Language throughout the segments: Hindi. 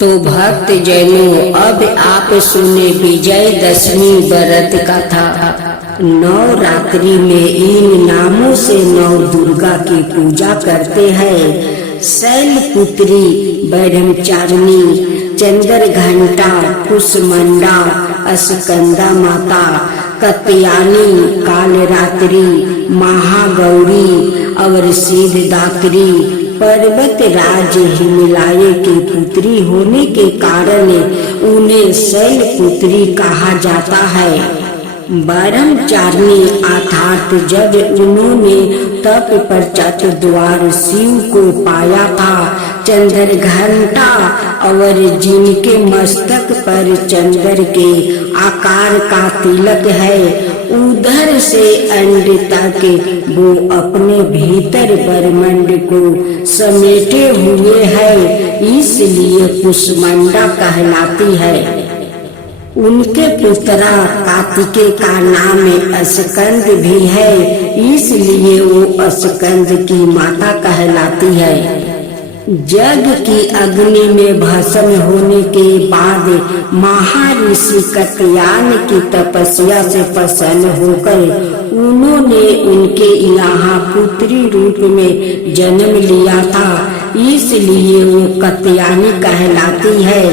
तो भक्त जैनों, अब आप सुने विजयदशमी व्रत कथा। नवरात्रि में इन नामों से नौ दुर्गा की पूजा करते हैं। शैलपुत्री, ब्रह्मचारिणी, चंद्र घंटा, कुसमंडा, अस्कंदा माता, कत्यानी, कालरात्रि, महागौरी और सिद्धदात्री। पर्वत राज हिमालय की पुत्री होने के कारण उन्हें शैलपुत्री कहा जाता है। ब्रह्मचारिणी अर्थात जब उन्होंने तप पश्चात द्वार शिव को पाया था। चंद्र घंटा और जिनके मस्तक पर चंद्र के आकार का तिलक है, उधर से अंड तक वो अपने भीतर ब्रह्मांड को समेटे हुए है, इसलिए कुसमंडा कहलाती है। उनके पुत्रा कार्तिकेय का नाम अस्कंद भी है, इसलिए वो अस्कंद की माता कहलाती है। जग की अग्नि में भस्म होने के बाद महर्षि कत्यायन की तपस्या से प्रसन्न होकर उन्होंने उनके यहाँ पुत्री रूप में जन्म लिया था, इसलिए वो कत्यायनी कहलाती है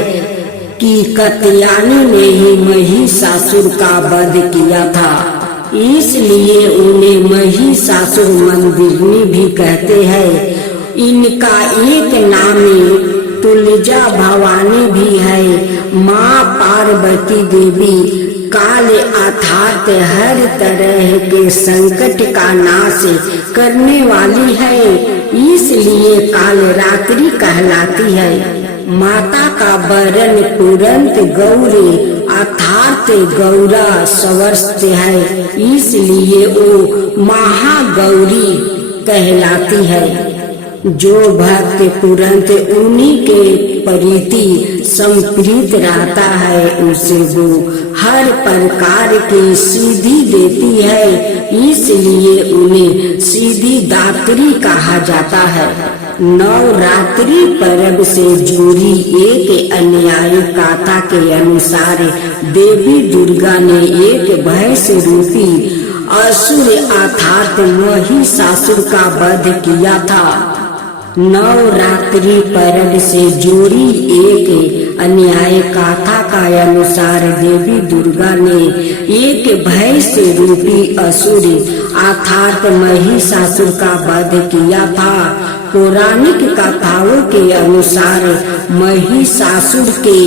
कि कत्यायनी ने ही महिषासुर का वध किया था, इसलिए उन्हें महिषासुर मंदिरनी भी कहते हैं। इनका एक नाम तुलजा भवानी भी है। माँ पार्वती देवी काल अर्थात हर तरह के संकट का नाश करने वाली है, इसलिए कालरात्रि कहलाती है। माता का वरण तुरंत गौरी अर्थात गौरा स्वस्थ है, इसलिए वो महागौरी कहलाती है। जो भक्त तुरंत उन्हीं के प्रति संप्रीत रहता है, उसे वो हर प्रकार की सिद्धि देती है, इसलिए उन्हें सिद्धिदात्री कहा जाता है। नवरात्रि पर्व से जुड़ी एक अन्यायी गाथा के अनुसार देवी दुर्गा ने एक भैंस रूपी असुर अर्थात महिषासुर का वध किया था। नवरात्रि पर्व से जुड़ी एक अन्याय गाथा का अनुसार देवी दुर्गा ने एक भैंस रूपी असुर अर्थात महिषासुर का वध किया था। पौराणिक कथाओं के अनुसार महिषासुर के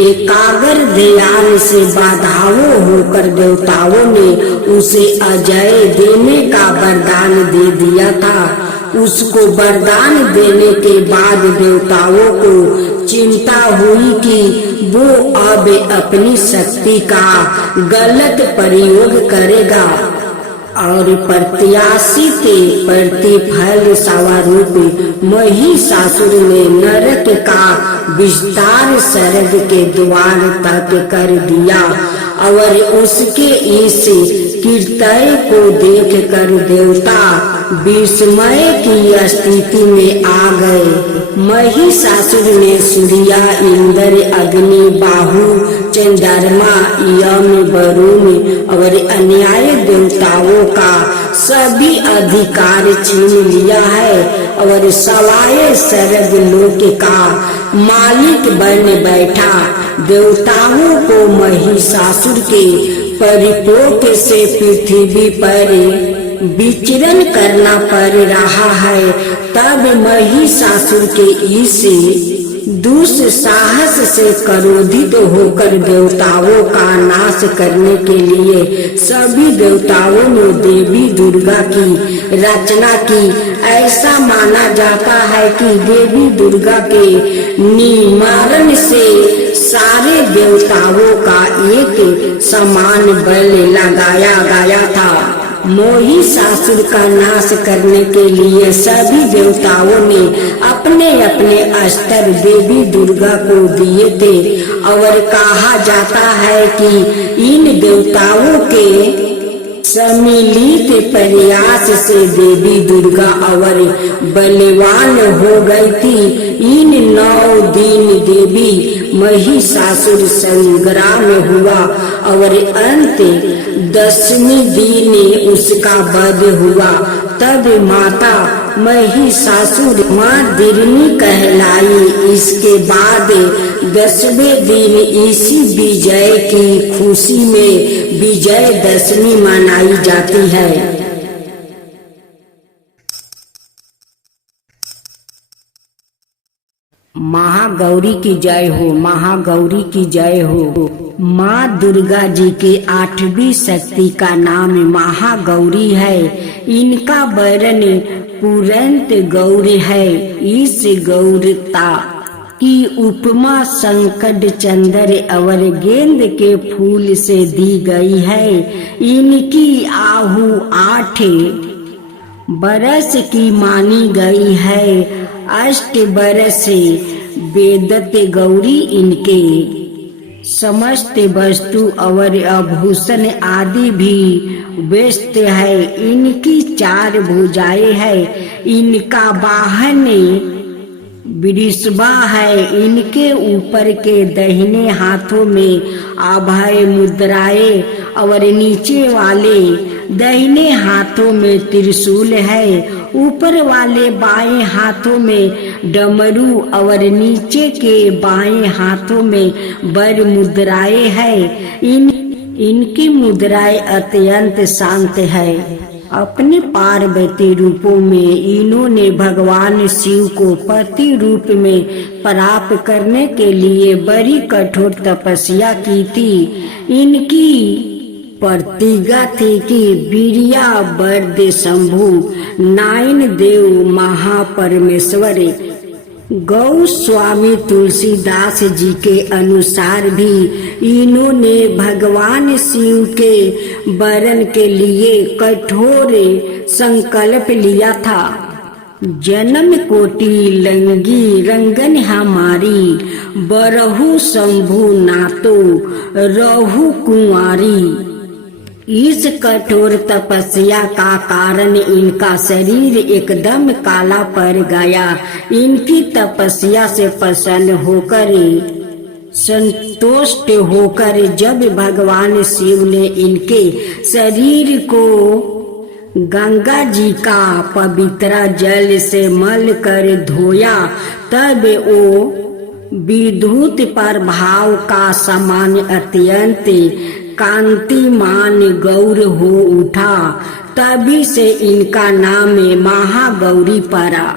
एकाग्र ध्यान से बाधाओं होकर देवताओं ने उसे अजय देने का वरदान दे दिया था। उसको वरदान देने के बाद देवताओं को चिंता हुई कि वो अब अपनी शक्ति का गलत प्रयोग करेगा और प्रत्याशित प्रतिफल स्वरूप महिषासुर ने नरक का विस्तार स्वर्ग के द्वार तक कर दिया और उसके इस कृत्य को देखकर देवता विस्मय की स्थिति में आ गए। महिषासुर ने सूर्य, इंद्र, अग्नि, बाहु, चंद्रमा, यम, वरुण और अन्य देवताओं का सभी अधिकार छीन लिया है और सवाए स्वर्ग लोक का मालिक बन बैठा। देवताओं को महिषासुर के परिपोक से पृथ्वी पर विचरण करना पड़ रहा है। तब महिषासुर के इस दुस्साहस से क्रोधित होकर देवताओं का नाश करने के लिए सभी देवताओं ने देवी दुर्गा की रचना की। ऐसा माना जाता है कि देवी दुर्गा के निवारण से सारे देवताओं का एक समान बल लगाया गया था। महिषासुर का नाश करने के लिए सभी देवताओं ने अपने अपने अस्त्र देवी दुर्गा को दिए थे और कहा जाता है कि इन देवताओं के सम्मिलित प्रयास से देवी दुर्गा और बलवान हो गई थी। इन 9 दिन देवी महिषासुर संग्राम हुआ और अंत 10वें दिन उसका वध हुआ। तब माता महिषासुर माँ दिरनी कहलाई। इसके बाद 10वें दिन इसी विजय की खुशी में विजयदशमी मनाई जाती है। महागौरी की जय हो, महागौरी की जय हो। माँ दुर्गा जी के 8वीं शक्ति का नाम महागौरी है। इनका वर्ण पुरंत गौर है। इस गौरता की उपमा संकट चंद्र और गेंद के फूल से दी गई है। इनकी आहु 8 बरस की मानी गई है। 8 बरस वेदत गौरी इनके समस्त वस्तु और आभूषण आदि भी व्यस्त है। इनकी 4 भुजाएं है। इनका वाहन वृषभा है। इनके ऊपर के दाहिने हाथों में अभय मुद्राएं और नीचे वाले दाहिने हाथों में त्रिशूल है। ऊपर वाले बाएं हाथों में डमरू और नीचे के बाएं हाथों में वर मुद्राएं है। इनकी मुद्राएं अत्यंत शांत है। अपने पार्वती रूपों में इन्होंने भगवान शिव को पति रूप में प्राप्त करने के लिए बड़ी कठोर तपस्या की थी। इनकी प्रतिज्ञा थी कि वीर्या वरदे शंभु नाइन देव महापरमेश्वर। गौस्वामी तुलसीदास जी के अनुसार भी इन्होंने भगवान शिव के वरण के लिए कठोर संकल्प लिया था। जन्म कोटि लंगी रंगन हमारी, बरहु शंभु नातो रहु कुंवारी। इस कठोर तपस्या का कारण इनका शरीर एकदम काला पड़ गया। इनकी तपस्या से प्रसन्न होकर संतुष्ट होकर जब भगवान शिव ने इनके शरीर को गंगा जी का पवित्र जल से मल कर धोया, तब वो विद्युत प्रभाव का समान अत्यंत कांतिमान गौर हो उठा। तभी से इनका नाम महागौरी पड़ा।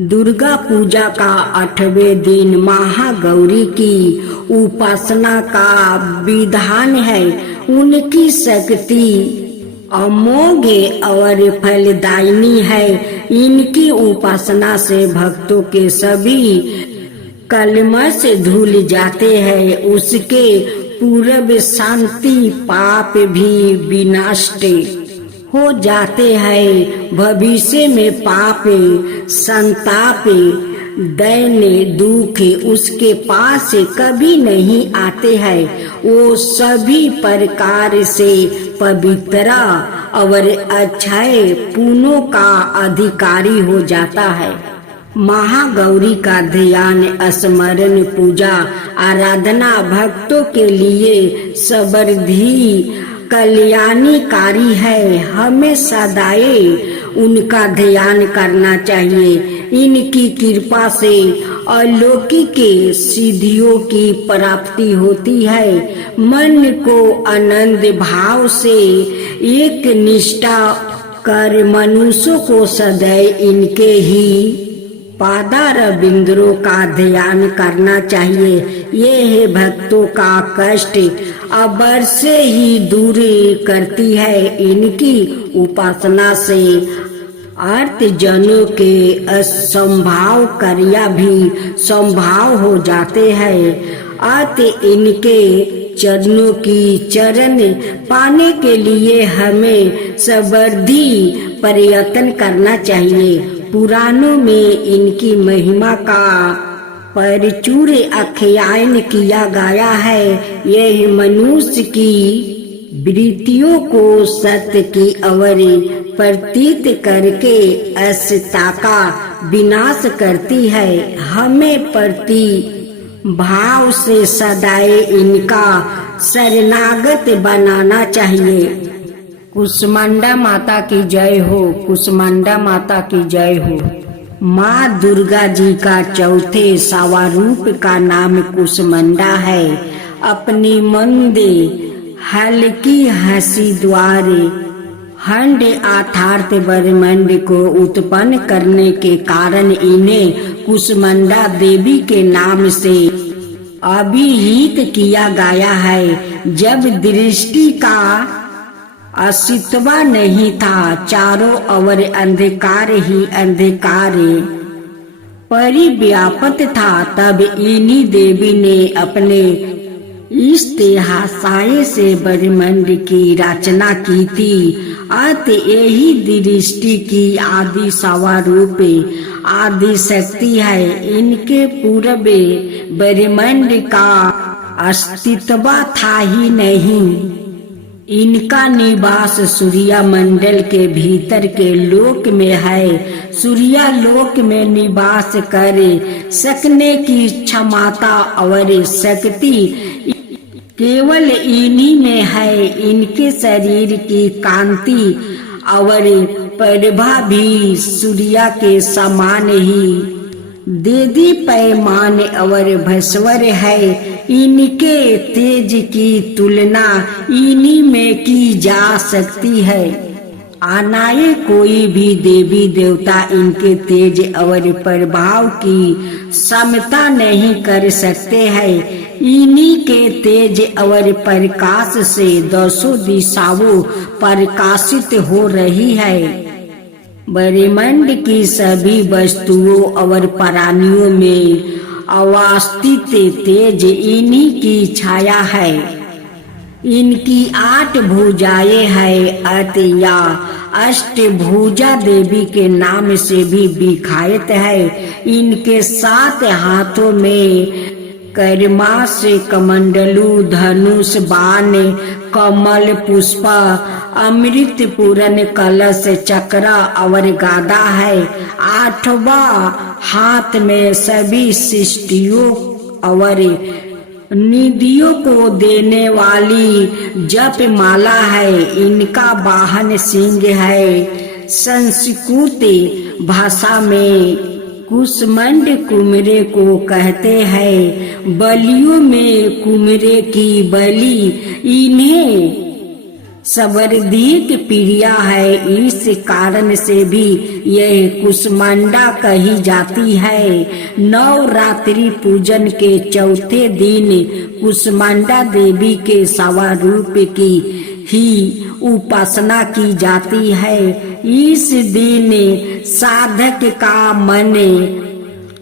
दुर्गा पूजा का 8वें दिन महागौरी की उपासना का विधान है। उनकी शक्ति अमोघ और फलदायिनी है। इनकी उपासना से भक्तों के सभी कलमश धुल जाते हैं। उसके पूर्व शांति पाप भी विनष्ट हो जाते हैं। भविष्य में पाप संताप दैन्य दुख उसके पास कभी नहीं आते हैं। वो सभी प्रकार से पवित्र और अक्षय पुण्यों का अधिकारी हो जाता है। महागौरी का ध्यान, स्मरण, पूजा, आराधना भक्तों के लिए समृद्धि कल्याणकारी है। हमें सदैव उनका ध्यान करना चाहिए। इनकी कृपा से अलौकिक सिद्धियों की प्राप्ति होती है। मन को आनंद भाव से एक निष्ठा कर मनुष्य को सदैव इनके ही पादार बिंदुओं का ध्यान करना चाहिए। ये है भक्तों का कष्ट अवश्य ही दूर करती है। इनकी उपासना से अर्थ जनों के असंभव कार्य भी संभव हो जाते हैं। अर्थ इनके चरणों की चरण पाने के लिए हमें समृद्धि प्रयत्न करना चाहिए। पुराणों में इनकी महिमा का प्रचुर आख्यान किया गया है। यह मनुष्य की वृत्तियों को सत्य की अवर प्रतीत करके असत्ता का विनाश करती है। हमें प्रति भाव से सदाए इनका शरणागत बनाना चाहिए। कुष्मांडा माता की जय हो। कुष्मांडा माता की जय हो। माँ दुर्गा जी का चौथे स्वरूप का नाम कुष्मांडा है। अपनी मंदे हल्की हंसी द्वारे हंड अर्थात ब्रह्मांड को उत्पन्न करने के कारण इन्हें कुष्मांडा देवी के नाम से अभिहित किया गया है। जब दृष्टि का अस्तित्व नहीं था, चारों ओर अंधकार ही अंधकार परिव्याप्त था, तब इन्हीं देवी ने अपने इस्तेहासाय से ब्रह्मांड की रचना की थी। अत यही दृष्टि की आदि स्वरूप आदि शक्ति है। इनके पूर्व ब्रह्मांड का अस्तित्व था ही नहीं। इनका निवास सूर्य मंडल के भीतर के लोक में है। सूर्य लोक में निवास कर सकने की क्षमता और शक्ति केवल इन्हीं में है। इनके शरीर की कांति और प्रभा भी सूर्य के समान ही देदी पैमान और भस्वर है। इनके तेज की तुलना इन्हीं में की जा सकती है। आनाए कोई भी देवी देवता इनके तेज और प्रभाव की समता नहीं कर सकते हैं। इन्हीं के तेज और प्रकाश से दसों दिशाओं प्रकाशित हो रही है। ब्रह्मांड की सभी वस्तुओं और प्राणियों में अवस्थित तेज इन्हीं की छाया है। इनकी 8 भुजाएं है। अत या अष्टभुजा देवी के नाम से भी विख्यात है। इनके 7 हाथों में कर्मास कमंडलू धनुष बाण कमल पुष्प अमृत पूरन कलश चक्र और गादा है। 8वां हाथ में सभी सृष्टियों और निधियों को देने वाली जप माला है। इनका वाहन सिंह है। संस्कृत भाषा में कुष्मांड कुमरे को कहते हैं। बलियों में कुमरे की बलि इन्हें सर्वाधिक प्रिया है। इस कारण से भी यह कुष्मांडा कही जाती है। नवरात्रि पूजन के चौथे दिन कुष्मांडा देवी के स्वरूप की ही उपासना की जाती है। इस दिन साधक का मन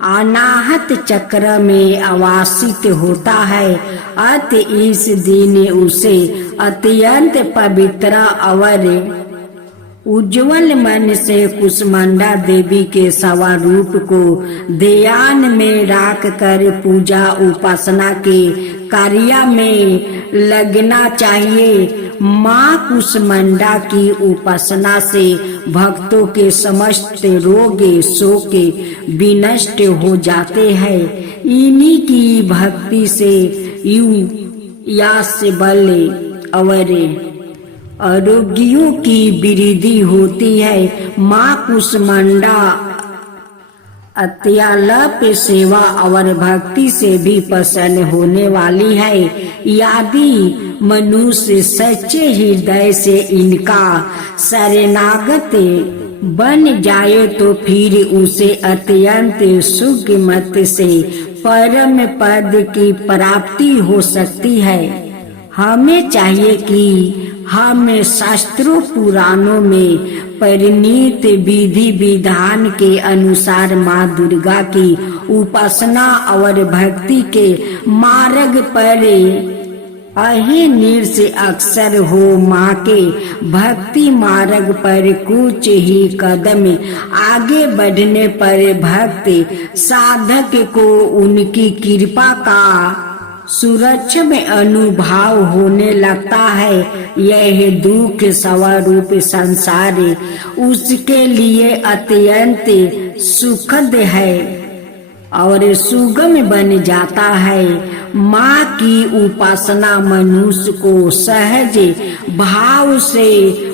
अनाहत चक्र में आवासित होता है। अत इस दिन उसे अत्यंत पवित्र और उज्जवल मन से कुष्मांडा देवी के स्वरूप को ध्यान में रख कर पूजा उपासना के कार्य में लगना चाहिए। माँ कुष्मांडा की उपासना से भक्तों के समस्त रोग शोक विनष्ट हो जाते हैं। इन्हीं की भक्ति से यश बल और आरोग्यों की वृद्धि होती है। माँ कुष्मांडा अत्यालप सेवा और भक्ति से भी प्रसन्न होने वाली है। यदि मनुष्य सच्चे हृदय से इनका शरणागत बन जाए तो फिर उसे अत्यंत सुगमत से परम पद की प्राप्ति हो सकती है। हमें चाहिए कि हम शास्त्रों पुराणों में परिणीत विधि विधान के अनुसार माँ दुर्गा की उपासना और भक्ति के मार्ग पर अहिर्निश से अक्सर हो। माँ के भक्ति मार्ग पर कुछ ही कदम आगे बढ़ने पर भक्त साधक को उनकी कृपा का सुरक्षा में अनुभाव होने लगता है। यह दुख स्वरूप संसार उसके लिए अत्यंत सुखद है और सुगम बन जाता है। माँ की उपासना मनुष्य को सहज भाव से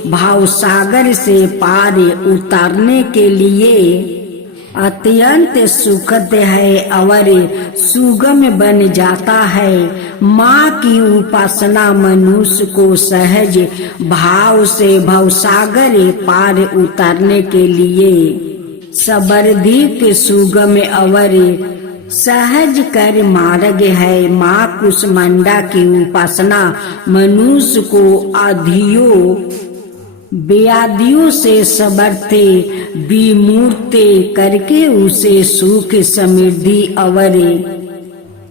भाव सागर से पार उतारने के लिए अत्यंत सुखद है और सुगम बन जाता है। माँ की उपासना मनुष्य को सहज भाव से भवसागर पार उतारने के लिए सर्वाधिक सुगम और सहज कर मार्ग है। माँ कुष्मांडा की उपासना मनुष्य को आधियों व्याधियों से समर्थे विमुक्त करके उसे सुख समृद्धि और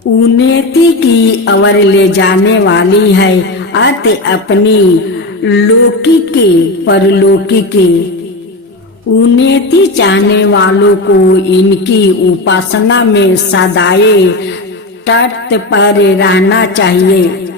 उन्नति की ओर ले जाने वाली है। अतः अपनी लौकिक परलौकिक उन्नति चाहने वालों को इनकी उपासना में सदाए तट पर रहना चाहिए।